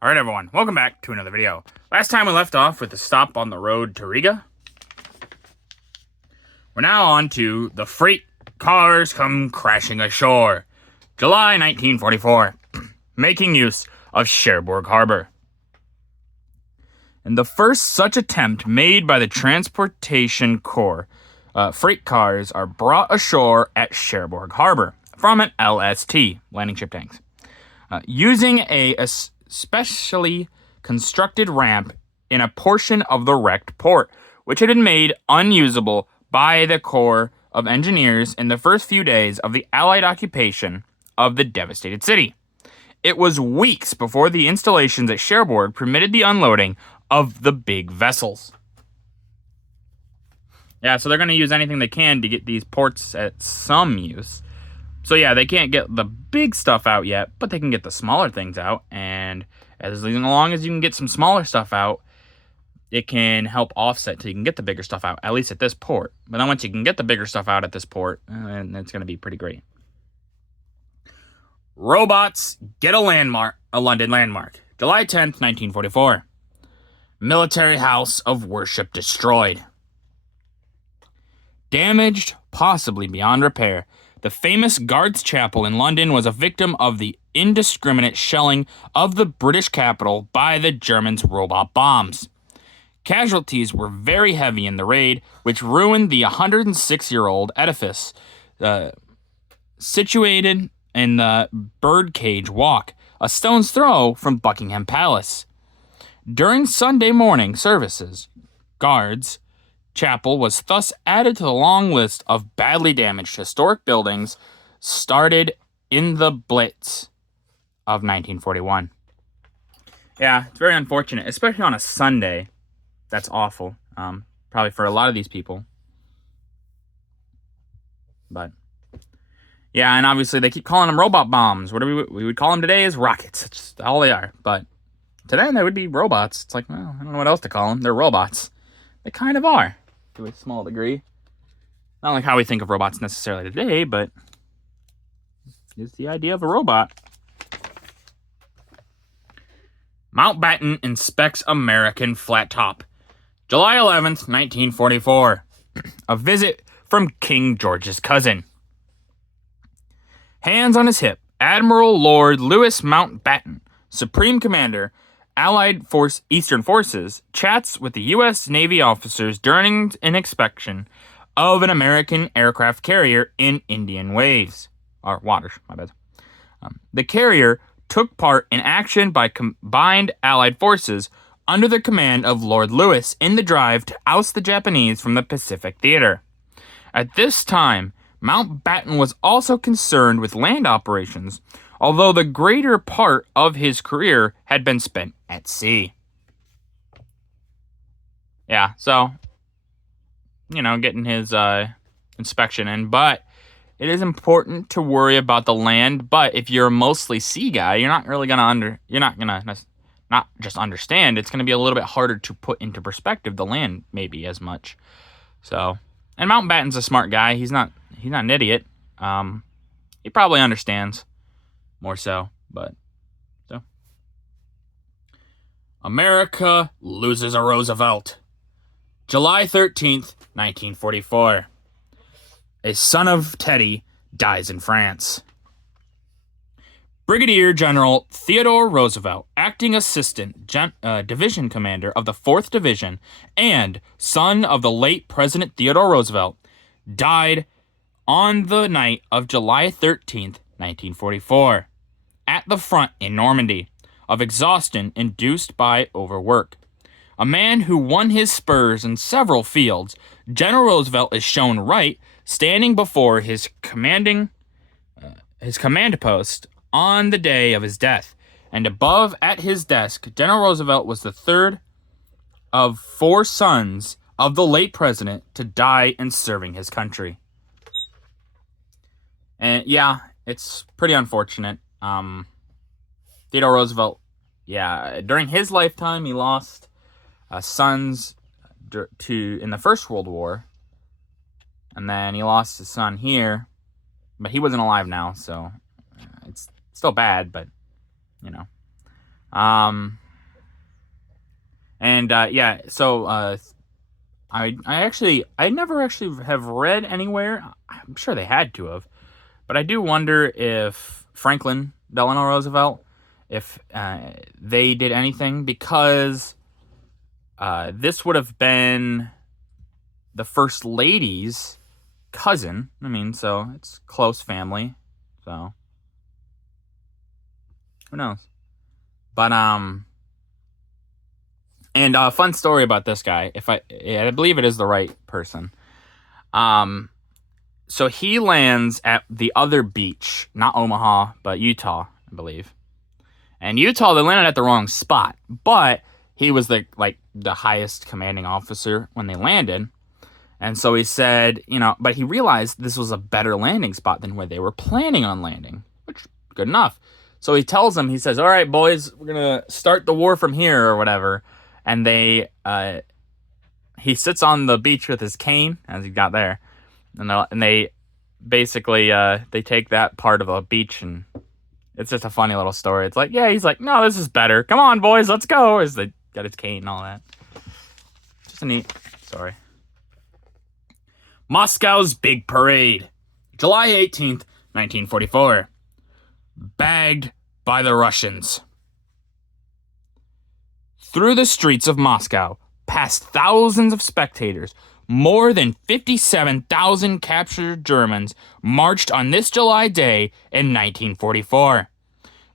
Alright everyone, welcome back to another video. Last time we left off with the stop on the road to Riga. We're now on to the freight cars come crashing ashore. July 1944. Making use of Cherbourg Harbor. And the first such attempt made by the Transportation Corps, freight cars are brought ashore at Cherbourg Harbor from an LST, landing ship tanks. Using a specially constructed ramp in a portion of the wrecked port, which had been made unusable by the Corps of Engineers in the first few days of the Allied occupation of the devastated city. It was weeks before the installations at Cherbourg permitted the unloading of the big vessels. Yeah, so they're going to use anything they can to get these ports at some use. So yeah, they can't get the big stuff out yet, but they can get the smaller things out, and as long as you can get some smaller stuff out, it can help offset till you can get the bigger stuff out, at least at this port. But then once you can get the bigger stuff out at this port, it's going to be pretty great. Robots get a London landmark. July 10th, 1944. Military house of worship destroyed. Damaged, possibly beyond repair. The famous Guards Chapel in London was a victim of the indiscriminate shelling of the British capital by the Germans' robot bombs. Casualties were very heavy in the raid, which ruined the 106-year-old edifice, situated in the Birdcage Walk, a stone's throw from Buckingham Palace. During Sunday morning services, Guards Chapel was thus added to the long list of badly damaged historic buildings started in the Blitz of 1941. Yeah, it's very unfortunate, especially on a Sunday. That's awful, probably for a lot of these people. But yeah, and obviously they keep calling them robot bombs. What we would call them today is rockets. That's just all they are. But to them, they would be robots. It's like, well, I don't know what else to call them. They're robots. They kind of are, to a small degree. Not like how we think of robots necessarily today, but it's the idea of a robot. Mountbatten inspects American flat top. July 11th, 1944. A visit from King George's cousin. Hands on his hip, Admiral Lord Louis Mountbatten, Supreme Commander, Allied Eastern Forces, chats with the U.S. Navy officers during an inspection of an American aircraft carrier in Indian waters. My bad. The carrier took part in action by combined Allied forces under the command of Lord Louis in the drive to oust the Japanese from the Pacific Theater. At this time, Mountbatten was also concerned with land operations, although the greater part of his career had been spent at sea. Yeah, so, getting his inspection in, but it is important to worry about the land. But if you're a mostly sea guy, you're not really gonna not just understand. It's gonna be a little bit harder to put into perspective the land, maybe as much. So, and Mountbatten's a smart guy. He's not an idiot. He probably understands more so, but so. America loses a Roosevelt. July 13th, 1944. A son of Teddy dies in France. Brigadier General Theodore Roosevelt, acting assistant division commander of the 4th Division and son of the late President Theodore Roosevelt, died on the night of July 13th, 1944, at the front in Normandy, of exhaustion induced by overwork. A man who won his spurs in several fields, General Roosevelt is shown right, standing before his command post on the day of his death, and above at his desk, General Roosevelt was the third of 4 sons of the late president to die in serving his country. And yeah, it's pretty unfortunate. Theodore Roosevelt, during his lifetime, he lost sons in the First World War, and then he lost his son here, but he wasn't alive now, so it's still bad, but I never actually have read anywhere. I'm sure they had to have, but I do wonder if Franklin Delano Roosevelt, if they did anything, because this would have been the first lady's cousin. I mean, so it's close family. So who knows? But and a fun story about this guy. I believe it is the right person. So he lands at the other beach, not Omaha, but Utah, I believe. And Utah, they landed at the wrong spot, but he was the highest commanding officer when they landed. And so he said, but he realized this was a better landing spot than where they were planning on landing, which good enough. So he tells them, he says, all right, boys, we're going to start the war from here or whatever. And he sits on the beach with his cane as he got there. And they basically, they take that part of a beach, and it's just a funny little story. It's like, yeah, he's like, no, this is better. Come on, boys, let's go. As they got his cane and all that. Just a neat story. Moscow's Big Parade, July 18th, 1944. Bagged by the Russians. Through the streets of Moscow, past thousands of spectators, more than 57,000 captured Germans marched on this July day in 1944.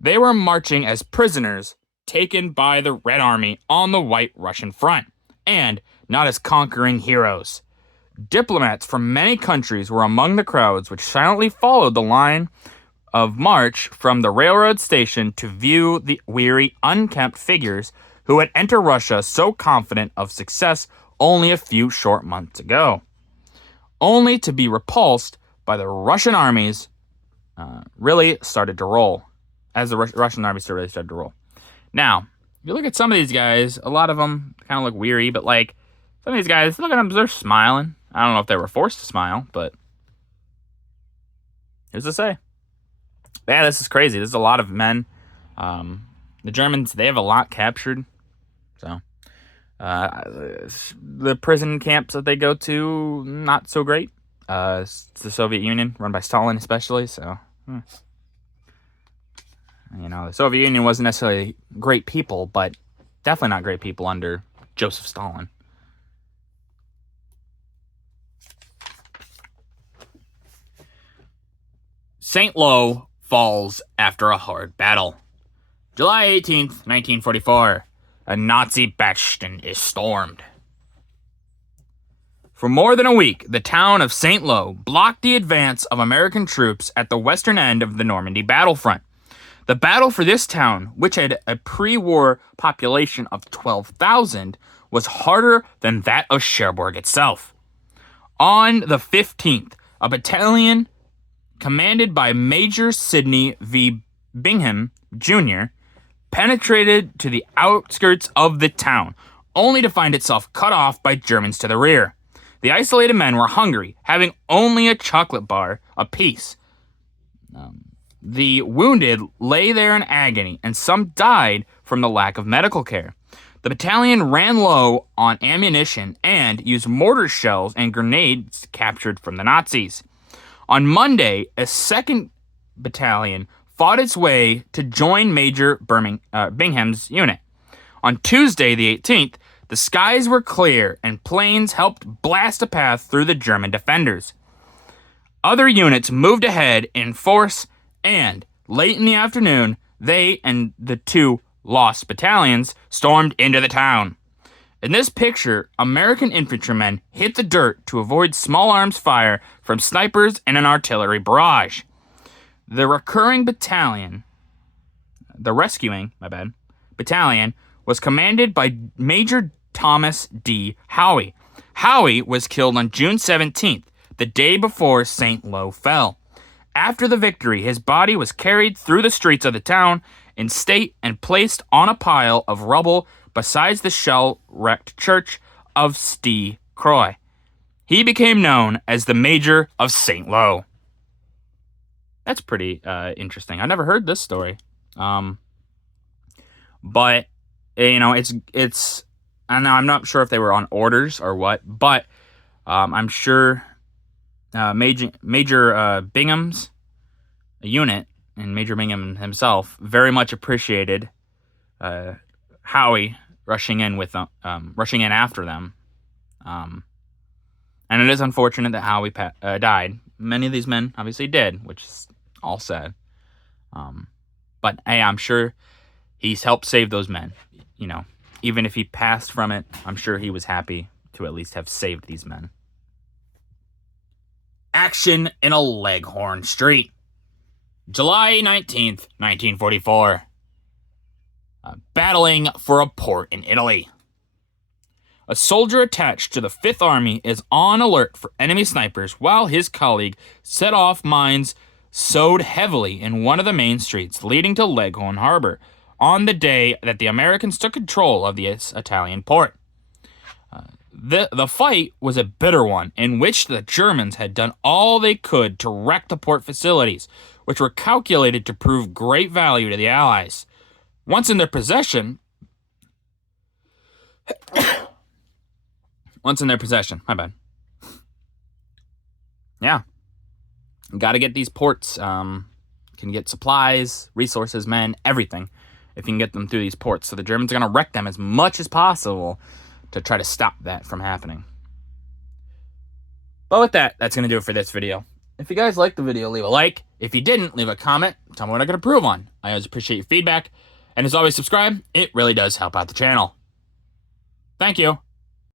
They were marching as prisoners taken by the Red Army on the White Russian front, and not as conquering heroes. Diplomats from many countries were among the crowds which silently followed the line of march from the railroad station to view the weary, unkempt figures who had entered Russia so confident of success only a few short months ago, only to be repulsed by the Russian armies really started to roll, as the Russian army really started to roll. Now, if you look at some of these guys, a lot of them kind of look weary, but like some of these guys, look at them, they're smiling. I don't know if they were forced to smile, but here's to say. Yeah, this is crazy. There's a lot of men. The Germans, they have a lot captured. So, the prison camps that they go to, not so great. It's the Soviet Union, run by Stalin especially, so... the Soviet Union wasn't necessarily great people, but definitely not great people under Joseph Stalin. St. Lo falls after a hard battle. July 18th, 1944. A Nazi bastion is stormed. For more than a week, the town of St. Lo blocked the advance of American troops at the western end of the Normandy battlefront. The battle for this town, which had a pre-war population of 12,000, was harder than that of Cherbourg itself. On the 15th, a battalion commanded by Major Sidney V. Bingham, Jr., penetrated to the outskirts of the town, only to find itself cut off by Germans to the rear. The isolated men were hungry, having only a chocolate bar apiece. The wounded lay there in agony, and some died from the lack of medical care. The battalion ran low on ammunition and used mortar shells and grenades captured from the Nazis. On Monday, a second battalion fought its way to join Major Bingham's unit. On Tuesday, the 18th, the skies were clear and planes helped blast a path through the German defenders. Other units moved ahead in force, and late in the afternoon, they and the two lost battalions stormed into the town. In this picture, American infantrymen hit the dirt to avoid small arms fire from snipers and an artillery barrage. The rescuing battalion, was commanded by Major Thomas D. Howe. Howe was killed on June 17th, the day before St. Lo fell. After the victory, his body was carried through the streets of the town in state and placed on a pile of rubble beside the shell-wrecked church of Ste Croix. He became known as the Major of St. Lo. That's pretty interesting. I never heard this story. But, it's, I don't know, I'm not sure if they were on orders or what, but I'm sure Major Bingham's unit, and Major Bingham himself, very much appreciated Howie rushing in after them. And it is unfortunate that Howie died. Many of these men obviously did, which is all sad. But hey, I'm sure he's helped save those men. Even if he passed from it, I'm sure he was happy to at least have saved these men. Action in a Leghorn street. July 19th, 1944. Battling for a port in Italy. A soldier attached to the 5th Army is on alert for enemy snipers while his colleague set off mines sowed heavily in one of the main streets leading to Leghorn Harbor on the day that the Americans took control of this Italian port. The fight was a bitter one in which the Germans had done all they could to wreck the port facilities, which were calculated to prove great value to the Allies. Once in their possession, my bad. Yeah. Got to get these ports. Can get supplies, resources, men, everything, if you can get them through these ports. So the Germans are going to wreck them as much as possible to try to stop that from happening. But with that, that's going to do it for this video. If you guys liked the video, leave a like. If you didn't, leave a comment. Tell me what I could improve on. I always appreciate your feedback. And as always, subscribe. It really does help out the channel. Thank you.